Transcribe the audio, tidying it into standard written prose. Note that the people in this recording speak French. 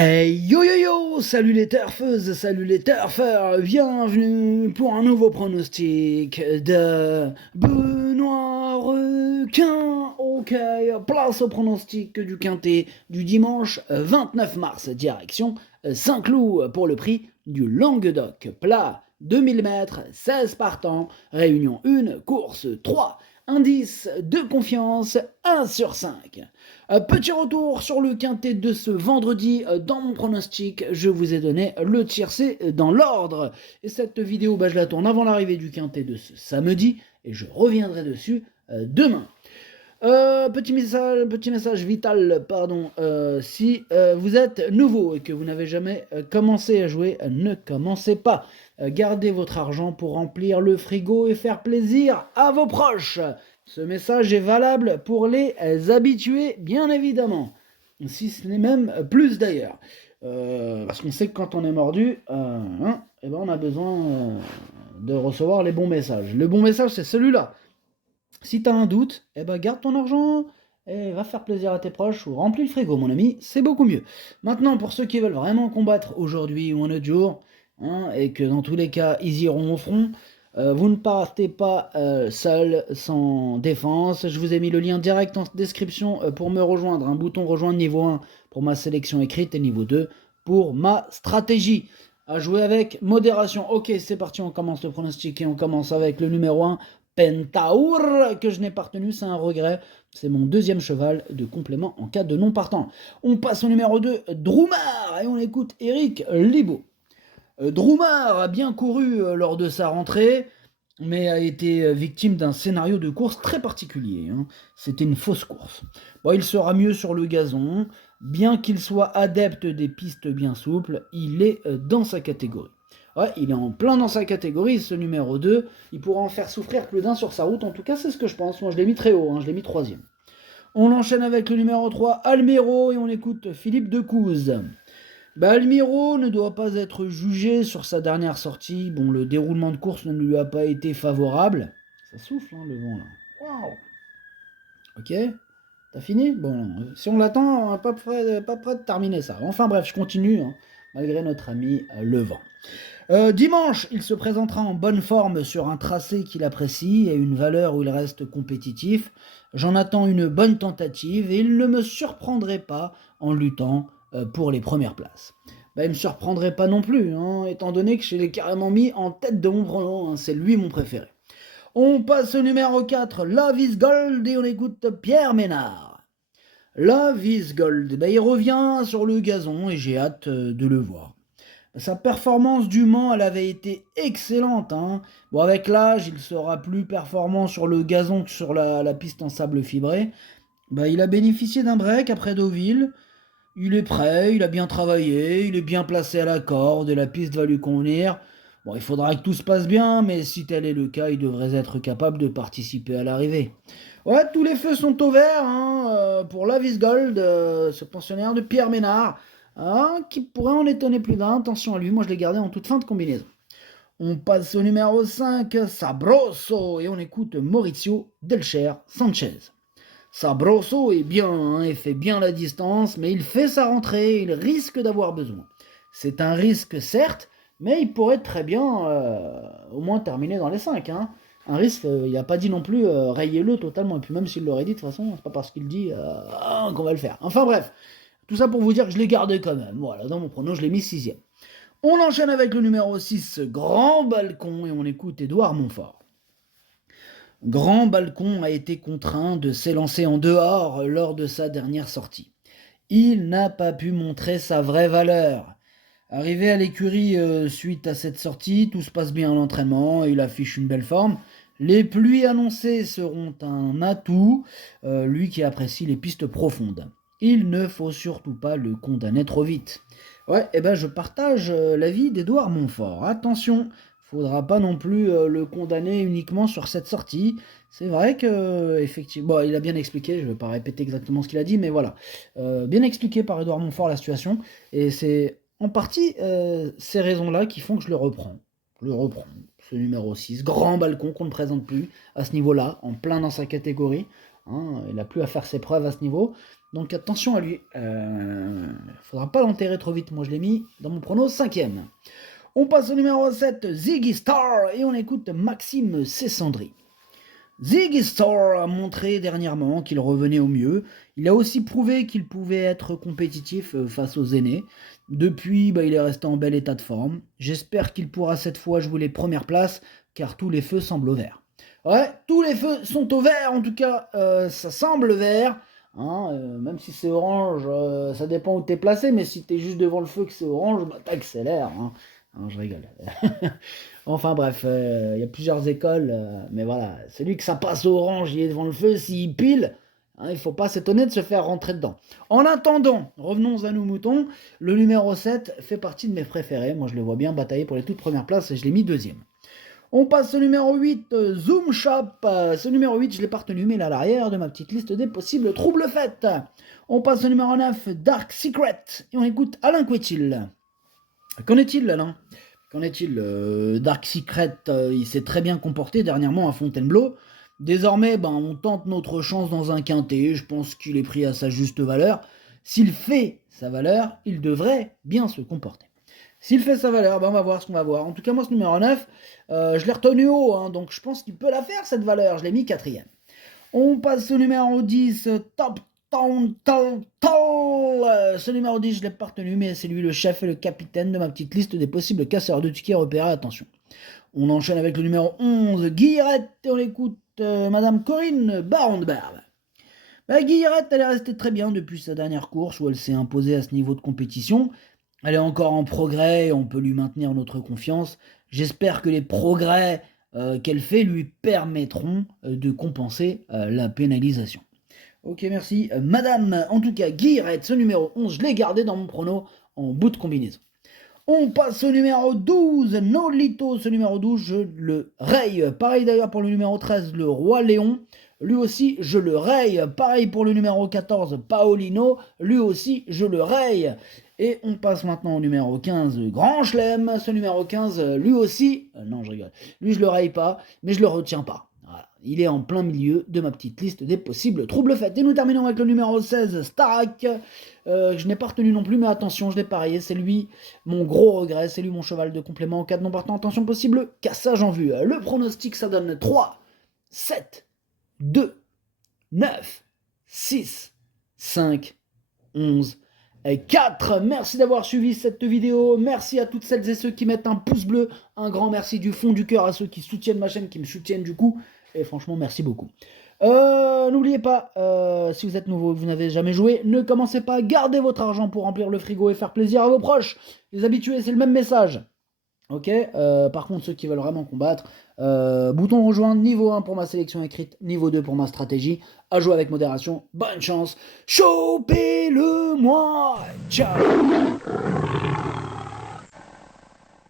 Hey yo yo yo, salut les turfeuses, salut les turfeurs, bienvenue pour un nouveau pronostic de Benoît Requin. Ok, place au pronostic du quintet du dimanche 29 mars, direction Saint-Cloud pour le prix du Languedoc. Plat 2000 mètres, 16 partants, réunion 1, course 3. Indice de confiance 1 sur 5. Petit retour sur le quintet de ce vendredi. Dans mon pronostic, je vous ai donné le tiercé dans l'ordre. Et cette vidéo, je la tourne avant l'arrivée du quintet de ce samedi. Et je reviendrai dessus demain. Petit message vital, pardon. Si vous êtes nouveau et que vous n'avez jamais commencé à jouer, ne commencez pas. Gardez votre argent pour remplir le frigo et faire plaisir à vos proches. Ce message est valable pour les habitués, bien évidemment. Si ce n'est même plus d'ailleurs. Parce qu'on sait que quand on est mordu, on a besoin de recevoir les bons messages. Le bon message, c'est celui-là. Si t'as un doute, garde ton argent et va faire plaisir à tes proches ou remplis le frigo, mon ami, c'est beaucoup mieux. Maintenant, pour ceux qui veulent vraiment combattre aujourd'hui ou un autre jour, et que dans tous les cas, ils iront au front, vous ne partez pas seul, sans défense. Je vous ai mis le lien direct en description pour me rejoindre. Un bouton rejoindre niveau 1 pour ma sélection écrite et niveau 2 pour ma stratégie. À jouer avec modération. Ok, c'est parti, on commence le pronostic et on commence avec le numéro 1. Pentaur, que je n'ai pas retenu, c'est un regret. C'est mon deuxième cheval de complément en cas de non partant. On passe au numéro 2, Droumard, et on écoute Eric Libaud. Droumard a bien couru lors de sa rentrée, mais a été victime d'un scénario de course très particulier. C'était une fausse course. Bon, il sera mieux sur le gazon. Bien qu'il soit adepte des pistes bien souples, il est dans sa catégorie. Ouais, il est en plein dans sa catégorie, ce numéro 2. Il pourra en faire souffrir plus d'un sur sa route. En tout cas, c'est ce que je pense. Moi, je l'ai mis très haut. Je l'ai mis 3e. On enchaîne avec le numéro 3, Almero, et on écoute Philippe Decouze. Almero ne doit pas être jugé sur sa dernière sortie. Bon, le déroulement de course ne lui a pas été favorable. Ça souffle, le vent, là. Waouh. Ok. T'as fini? Bon, si on l'attend, pas prêt de terminer ça. Enfin bref, je continue, malgré notre ami le vent. Dimanche, il se présentera en bonne forme sur un tracé qu'il apprécie et une valeur où il reste compétitif. J'en attends une bonne tentative et il ne me surprendrait pas en luttant pour les premières places. Il ne me surprendrait pas non plus, étant donné que je l'ai carrément mis en tête de mon prono. C'est lui mon préféré. On passe au numéro 4, Love is Gold, et on écoute Pierre Ménard. Love is Gold, il revient sur le gazon et j'ai hâte de le voir. Sa performance du Mans, elle avait été excellente. Bon, avec l'âge, il sera plus performant sur le gazon que sur la piste en sable fibré. Il a bénéficié d'un break après Deauville. Il est prêt, il a bien travaillé, il est bien placé à la corde et la piste va lui convenir. Bon, il faudra que tout se passe bien, mais si tel est le cas, il devrait être capable de participer à l'arrivée. Ouais, tous les feux sont au vert pour Lavis Gold, ce pensionnaire de Pierre Ménard, qui pourrait en étonner plus d'un. Attention à lui, moi je l'ai gardé en toute fin de combinaison. On passe au numéro 5, Sabroso, et on écoute Maurizio Delcher Sanchez. Sabroso est bien, il fait bien la distance, mais il fait sa rentrée, il risque d'avoir besoin. C'est un risque certes, mais il pourrait très bien au moins terminer dans les 5. Un risque, il n'a pas dit non plus rayez-le totalement, et puis même s'il l'aurait dit de toute façon, c'est pas parce qu'il dit qu'on va le faire. Enfin bref, tout ça pour vous dire que je l'ai gardé quand même. Voilà, dans mon prono, je l'ai mis 6e. On enchaîne avec le numéro 6, Grand Balcon, et on écoute Édouard Montfort. Grand Balcon a été contraint de s'élancer en dehors lors de sa dernière sortie. Il n'a pas pu montrer sa vraie valeur. Arrivé à l'écurie suite à cette sortie, tout se passe bien à l'entraînement, il affiche une belle forme. Les pluies annoncées seront un atout, lui qui apprécie les pistes profondes. Il ne faut surtout pas le condamner trop vite. Ouais, je partage l'avis d'Édouard Montfort. Attention, faudra pas non plus le condamner uniquement sur cette sortie. C'est vrai que, effectivement, il a bien expliqué, je ne vais pas répéter exactement ce qu'il a dit, mais voilà. Bien expliqué par Édouard Montfort la situation, et c'est en partie ces raisons-là qui font que je le reprends. Ce numéro 6, Grand Balcon qu'on ne présente plus à ce niveau-là, en plein dans sa catégorie. hein, il n'a plus à faire ses preuves à ce niveau. Donc attention à lui. Faudra pas l'enterrer trop vite. Moi je l'ai mis dans mon prono 5e. On passe au numéro 7, Ziggy Star, et on écoute Maxime Cessandry. Ziggy Star a montré dernièrement qu'il revenait au mieux. Il a aussi prouvé qu'il pouvait être compétitif face aux aînés. Depuis, il est resté en bel état de forme. J'espère qu'il pourra cette fois jouer les premières places, car tous les feux semblent au vert. Ouais, tous les feux sont au vert, en tout cas, ça semble vert. Hein, même si c'est orange, ça dépend où t'es placé, mais si t'es juste devant le feu que c'est orange, t'accélères. Hein. Non, je rigole. Enfin bref, il y a plusieurs écoles, mais voilà, celui que ça passe au orange, il est devant le feu, s'il pile, hein, il ne faut pas s'étonner de se faire rentrer dedans. En attendant, revenons à nos moutons, le numéro 7 fait partie de mes préférés, moi je le vois bien batailler pour les toutes premières places et je l'ai mis 2e. On passe au numéro 8, Zoom Shop. Ce numéro 8, je ne l'ai pas retenu, mais il est à l'arrière de ma petite liste des possibles troubles faits. On passe au numéro 9, Dark Secret, et on écoute Alain Quetil. Qu'en est-il, Alain ? Qu'en est-il ? Dark Secret, il s'est très bien comporté dernièrement à Fontainebleau. Désormais, on tente notre chance dans un quintet. Je pense qu'il est pris à sa juste valeur. S'il fait sa valeur, il devrait bien se comporter. S'il fait sa valeur, on va voir ce qu'on va voir. En tout cas, moi, ce numéro 9, je l'ai retenu haut, hein, donc je pense qu'il peut la faire, cette valeur. Je l'ai mis 4e. On passe au numéro 10, Top Town. Ce numéro 10, je ne l'ai pas retenu, mais c'est lui le chef et le capitaine de ma petite liste des possibles casseurs de tickets repérés. Attention. On enchaîne avec le numéro 11, Guillerette, et on écoute Madame Corinne Baron de Barbe. Guillerette, elle est restée très bien depuis sa dernière course où elle s'est imposée à ce niveau de compétition. Elle est encore en progrès et on peut lui maintenir notre confiance. J'espère que les progrès qu'elle fait lui permettront de compenser la pénalisation. Ok, merci. Madame, en tout cas, Guillerette, ce numéro 11, je l'ai gardé dans mon prono en bout de combinaison. On passe au numéro 12, Nolito, ce numéro 12, je le raye. Pareil d'ailleurs pour le numéro 13, le Roi Léon. Lui aussi, je le raye. Pareil pour le numéro 14, Paolino. Lui aussi, je le raye. Et on passe maintenant au numéro 15, Grand Chelem. Ce numéro 15, lui aussi, non je rigole, lui je le raye pas, mais je le retiens pas. Voilà. Il est en plein milieu de ma petite liste des possibles troubles faits. Et nous terminons avec le numéro 16, Starak. Je n'ai pas retenu non plus, mais attention, je l'ai parié, c'est lui mon gros regret, c'est lui mon cheval de complément en cas de non partant. Attention possible, cassage en vue. Le pronostic, ça donne 3, 7, 2, 9, 6, 5, 11, 4. Merci d'avoir suivi cette vidéo. Merci à toutes celles et ceux qui mettent un pouce bleu. Un grand merci du fond du cœur à ceux qui soutiennent ma chaîne, qui me soutiennent du coup. Et franchement, merci beaucoup. N'oubliez pas, si vous êtes nouveau et que vous n'avez jamais joué, ne commencez pas. Gardez votre argent pour remplir le frigo et faire plaisir à vos proches. Les habitués, c'est le même message. Ok, par contre, ceux qui veulent vraiment combattre, bouton rejoindre, niveau 1 pour ma sélection écrite, niveau 2 pour ma stratégie. À jouer avec modération. Bonne chance. Chopez-le-moi. Ciao.